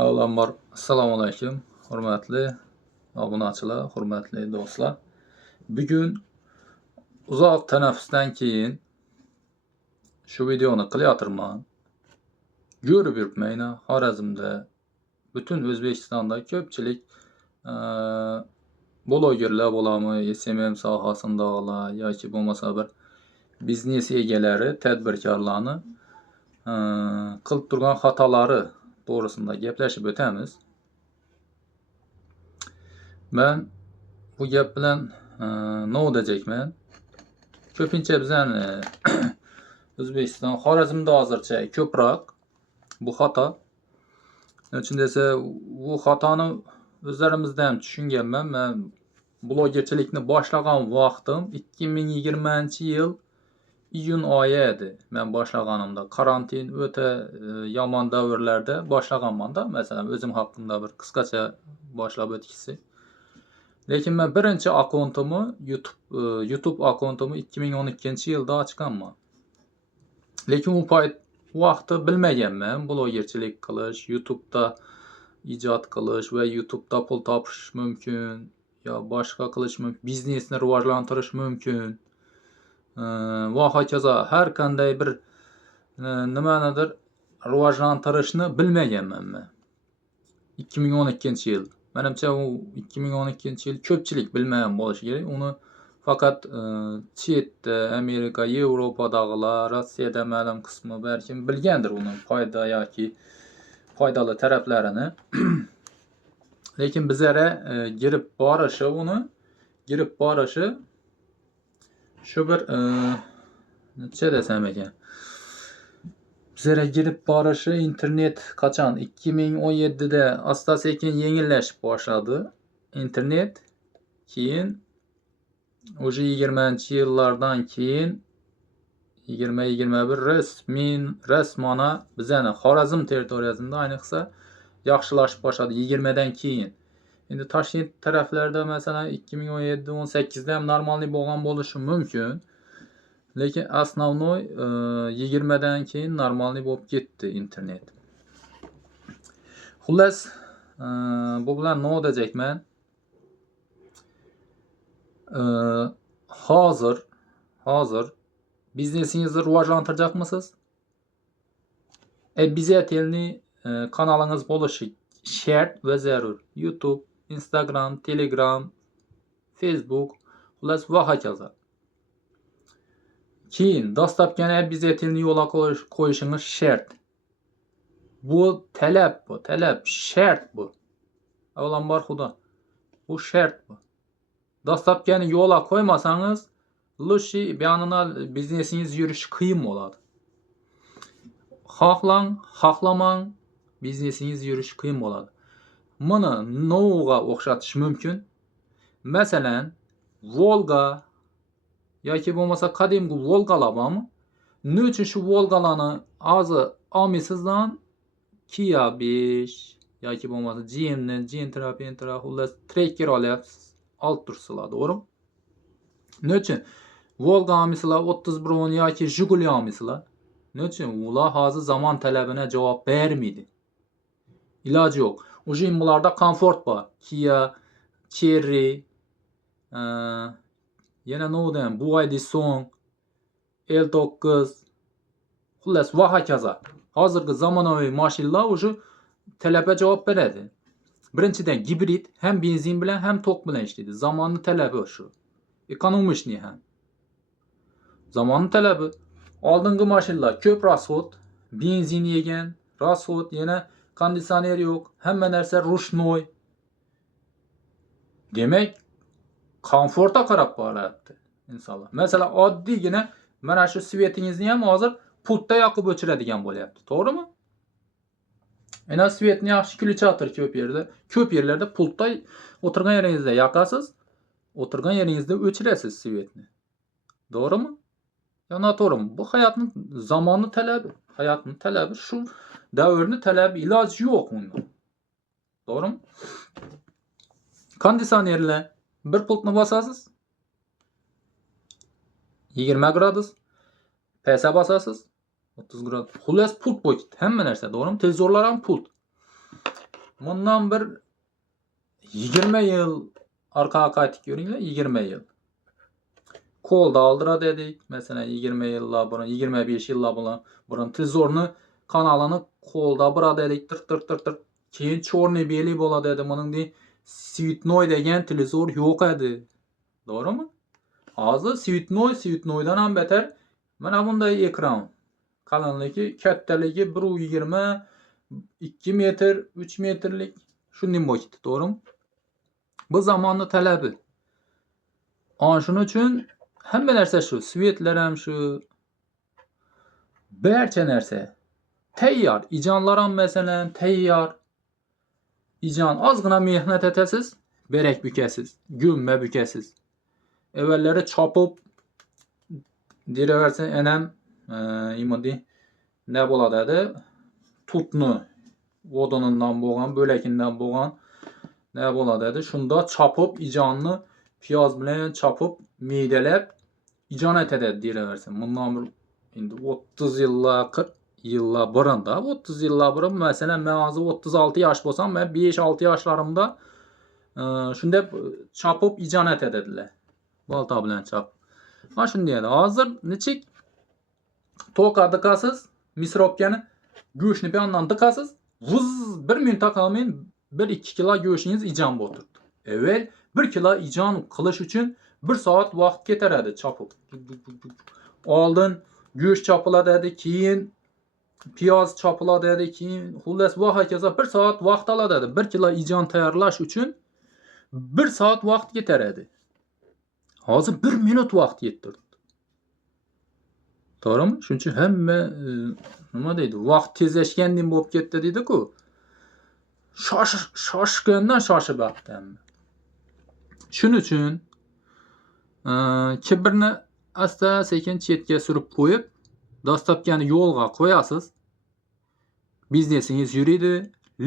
Avvalambor assalomu alaykum, hurmatli obunachilar, hurmatli do'stlar. Bugun uzoq tanaffusdan keyin shu videoni qilayotirman. Ko'rib yuribman, Xorazmda, butun O'zbekistonda ko'pchilik blogerlar bo'lami, SMM sohasindagilar yoki bo'lmasa bir biznes egalari, tadbirkorlarni qilib turgan xatolari to'g'risida gaplashib o'tamiz. Ben bu gap bilan nima dejakman? Ko'pincha bizani O'zbekiston, Xorazmda hozircha ko'proq bu xato. Nechun desa, bu xatoni o'zlarimizda ham tushunganman. Men blogerchilikni boshlagan vaqtim 2020-yil iyun oyi edi. Men boshlaganimda karantin o'ta yomon davrlarda boshlaganman-da. Masalan, o'zim haqimda bir qisqacha boshlab o'tgisi. Lekin men birinchi akkauntimni YouTube akkauntimni 2012-yilda ochganman. Lekin u vaqtda bilmaganman blogerchilik qilish, YouTube'da ijod qilish va YouTube'da pul topish mumkin, yo boshqa qilish mumkin, biznesni rivojlantirish mumkin. Va hokazo har qanday bir nimanidir rivojlantirishni bilmaganman men. 2012-yil. Menimcha u 2012-yil ko'pchilik bilmagan bo'lishi kerak. Uni faqat chetda, Amerika, Yevropadagilar, Rossiyada ma'lum qismi balkim bilgandir uni foyda yoki foydali taraflarini. Lekin bizlara girib borishi shu bir necha desam ekan. Bizlara girib borishi internet qachon 2017da asta-sekin yengillashib boshladi. Internet keyin o'sha 20-yillardan keyin 20-21 rasmana bizani Xorazm territoriyasida ayniqsa yaxshilashib boshladi 20dan keyin. Endi Toshkent taraflarda masalan 2017-18da ham normalniy bo'lgan bo'lishi mumkin. Lekin основной 20dan keyin normalniy bo'lib ketdi internet. Xullas, bu bilan nima dejakman? Hozir biznesingizni rivojlantirmoqchisiz? Обязательно kanalingiz bo'lishi shart va zarur. YouTube, Instagram, Telegram, Facebook, xullas va hokazo. Keyin dastlabkini обязательно yo'lga qo'yishingiz shart. Bu talab, shart bu. Avvalambor Xudo. Bu shart bu. Dastlabkini yo'lga qo'ymasangiz, lushi beyanına biznesingiz yurishi qiyin bo'ladi. Xohlamang, biznesingiz yurishi qiyin bo'ladi. Buni no'ga o'xshatish mumkin. Masalan, Volga yoki bo'lmasa qadimgi Volgalar bormi? Nechun shu Volgalarni hozir olmaysizdan Kia 5 yoki bo'lmasa GM'ni, Gentra, xullas Tracker olyapsiz. Olib tursizlar, to'g'rimi? Nechun Volga olmaysizlar, 31 yoki Jiguli olmaysizlar? Nechun? Ular hozir zamon talabına javob bermaydi. Iloji yo'q. Ujin bularda komfort bor. Kia, Cherry, yana no'dan BYD Song, L9, xullas va hokazo. Hozirgi zamonaviy mashinalar o'sha talabga javob beradi. Birinchidan gibrid, ham benzin bilan ham tok bilan ishlaydi. Zamonning talabi shu. Ekonomishni ham. Zamonning talabi. Oldingi mashinalar ko'p rasxod, benzin yegan, rasxod, yana konditsioner yo'q, hamma narsa rushnoy. Demak, komfortga qarab boryapti insonlar. Masalan, oddiygina mana shu svetingizni ham hozir pultda yoqib o'chiradigan bo'lyapti, to'g'rimi? Ana svetni yaxshi kulchator ko'p yerlarda pultda o'tirgan yeringizda yoqasiz, o'tirgan yeringizda o'chirasiz svetni. To'g'rimi? Ya noto'g'rimi? Bu hayotning zamonning talabi, shu davrning talabi, iloji yo'q unda. To'g'rimi? Konditsionerlar bir pultni bosasiz 20 gradus, pesa bosasiz 30 gradus. Xullas pult bo'ldi. Hamma narsa, to'g'rimi? Tezorlar ham pult. bundan bir 20 yıl arkaga qaytib ko'ringlar, 20 yıl. Qo'lda oldiradi edik. Masalan, 20 yillar burun, 25 yillar burun televizorni kanalini qo'lda buradi edik. Tir. Keyin chorniy beli bo'ladi edi. Buningdek Svetnoy degan televizor yo'q edi. To'g'rimi? Hozir Svetnoydan ham beter mana bunday ekran. Qalinligi, kattaligi 1.20, 2 metr, 3 metrlik shunday bo'ldi, to'g'rimi? Bu zamonning talabi. Ana shuning uchun hamma narsa shu, svetlar ham shu. Barcha narsa tayyor. Ijonlar ham masalan tayyor. Ijon ozgina mehnat etasiz, berak bukasiz, gumma bukasiz. Evvellari chopib deraversa enam imodi ne bo'ladi edi? Tutni o'dinidan bo'lgan, bo'lakidan bo'lgan ne bo'ladi edi? Shunda chopib ijonni piyoz bilan chopib meydalab ijon etadi deraversa. Bundan endi 30 yillar, 40 yillar burunda, 30 yillar burun masalan men hozir 36 yosh bo'lsam, men 5-6 yoshlarimda shunday chopib ijon etadilar. Balta bilan chop. Mana shunday edi. Hozir nechik to'qa diqasiz, misrobkani go'shtni bir yandan diqasiz, vuz 1 minutda qolmay 1-2 kilo go'shtingiz ijon bo'lib turibdi. Evvel 1 kilo ijon qilish uchun 1 soat vaqt ketaradi chopib. Oldin go'sht chopiladi edi, keyin piyoz chopiladi edi, keyin xullas va hokazo 1 soat vaqt oladi edi. 1 kilo ijon tayyorlash uchun 1 soat vaqt ketar edi. Hozir 1 minut vaqt yettirdi. To'g'rimi? Shuning uchun hamma nima deydi? Vaqt tezlashgandan bo'lib ketdi deydi-ku. Shoshgandan shoshib yotdi hamma. Shuning uchun kibrni asta sekin chetga surib qo'yib, dastlabkani yo'lga qo'yasiz. Biznesingiz yuradi.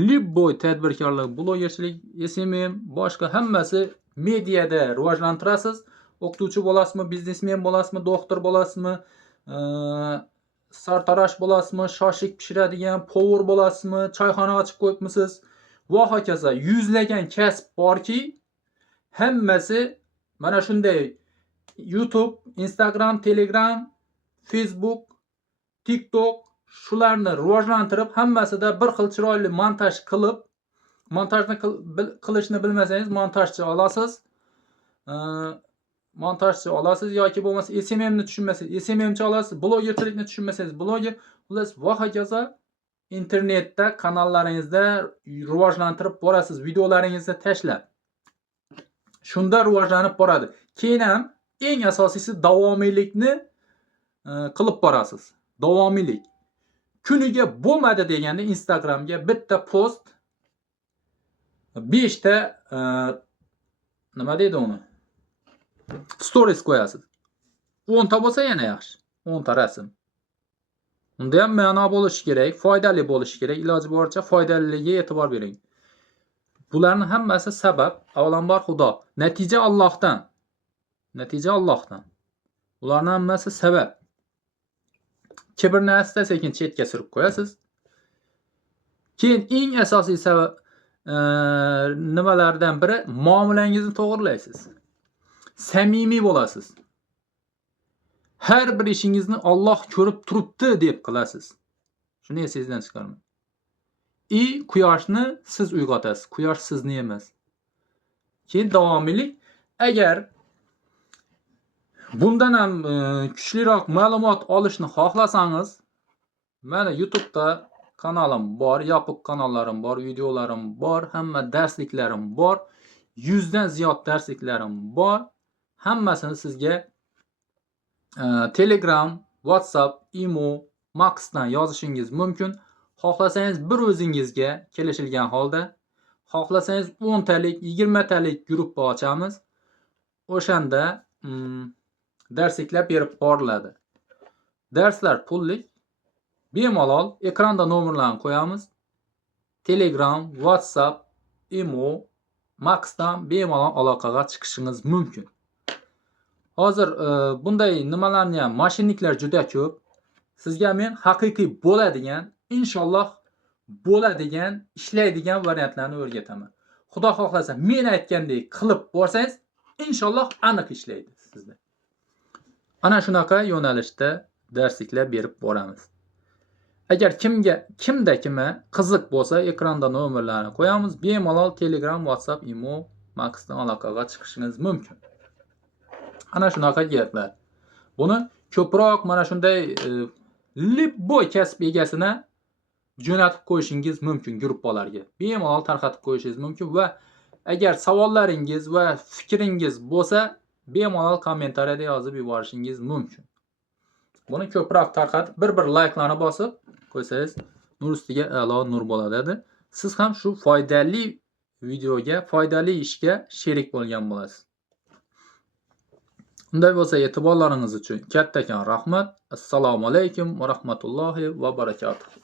Libboy tadbirkorlik, blogerchilik, SMM, boshqa hammasi mediada rivojlantirasiz. O'qituvchi bo'lasizmi, biznesmen bo'lasizmi, doktor bo'lasizmi, sartarosh bo'lasizmi, shoshlik pishiradigan povur bo'lasizmi, choyxona ochib qo'yibmisiz va hokazo yuzlagan kasb borki, hammasi mana shunday YouTube, Instagram, Telegram, Facebook, TikTok shularni rivojlantirib, hammasida bir xil chiroyli montaj qilib, montajni qilishni bilmasangiz montajchi olasiz. Montajchi olasiz yoki bo'lmasa SMMni tushunmasangiz SMMchi olasiz, blogerchilikni tushunmasangiz bloger, xullas va hokazo internetda kanallaringizda rivojlantirib borasiz, videolaringizni tashlab. Shunda rivojlanib boradi. Keyin ham eng asosiysi davomiylikni qilib borasiz. Davomiylik. Kuniga bo'lmadi deganda Instagramga bitta post 5 ta nima deydi uni? Stories qo'yasiz. 10 ta bo'lsa yana yaxshi. 10 ta rasm. Unda ham ma'no bo'lishi kerak, foydali bo'lishi kerak. Iloji boricha foydaliligiga e'tibor bering. Bularning hammasi sabab avvalambor Xudo. Natija Allohdan. Natija Allohdan. Ularning hammasi sabab. Kibrni asta sekin chetga surib qo'yasiz. Keyin eng asosiy sabab nimalardan biri muomalangizni to'g'rilaysiz. Samimiy bo'lasiz. Har bir ishingizni Alloh ko'rib turibdi deb qilasiz. Shuni esingizdan chiqarmang. Quyoshni siz uyg'otasiz. Quyosh sizni emas. Keyin davomiylik. Agar bundan ham kuchliroq ma'lumot olishni xohlasangiz, mana YouTube'da kanalim bor, yopiq kanallarim bor, videolarim bor, hamma darsliklarim bor. 100 dan ziyod darsliklarim bor. Hammasini sizga Telegram, WhatsApp, Imo, Max'dan yozishingiz mumkin. Xohlasangiz bir o'zingizga kelishilgan holda, xohlasangiz 10 talik, 20 talik guruh ochamiz. O'shanda darsliklar berib boriladi. Darslar pullik. Bemalol ekranda nomerlarni qo'yamiz. Telegram, WhatsApp, Imo, Max'dan bemalol aloqaga chiqishingiz mumkin. Hozir bunday nimalarni ham mashinniklar juda ko'p. Sizga men haqiqiy bo'ladigan, inshaalloh bo'ladigan, ishlaydigan variantlarni o'rgataman. Xudo xohlasa, men aytgandek qilib borsangiz, inshaalloh aniq ishlaydi sizda. Ana shunaqa yo'nalishda darsliklar berib boramiz. Agar kimda qiziq bo'lsa, ekranda nomerlarni qo'yamiz. Bemalol Telegram, WhatsApp, Imo, Maxdan aloqaga chiqishingiz mumkin. Ana shunaqa gaplar. Buni ko'proq mana shunday libboy kasb egasini jo'natib qo'yishingiz mumkin gruppalarga. Bemalol tarqatib qo'yishingiz mumkin va agar savollaringiz va fikringiz bo'lsa, bemalol kommentariyada yozib yuborishingiz mumkin. Buni ko'proq tarqatib, bir layklarni bosib qo'ysangiz, nur ustiga a'lo nur bo'ladi. Siz ham shu foydali videoga, foydali ishga sherik bo'lgan bo'lasiz. Unday bo'lsa, e'tiborlaringiz uchun kattakon rahmat. Assalomu alaykum va rahmatullohi va barakatuh.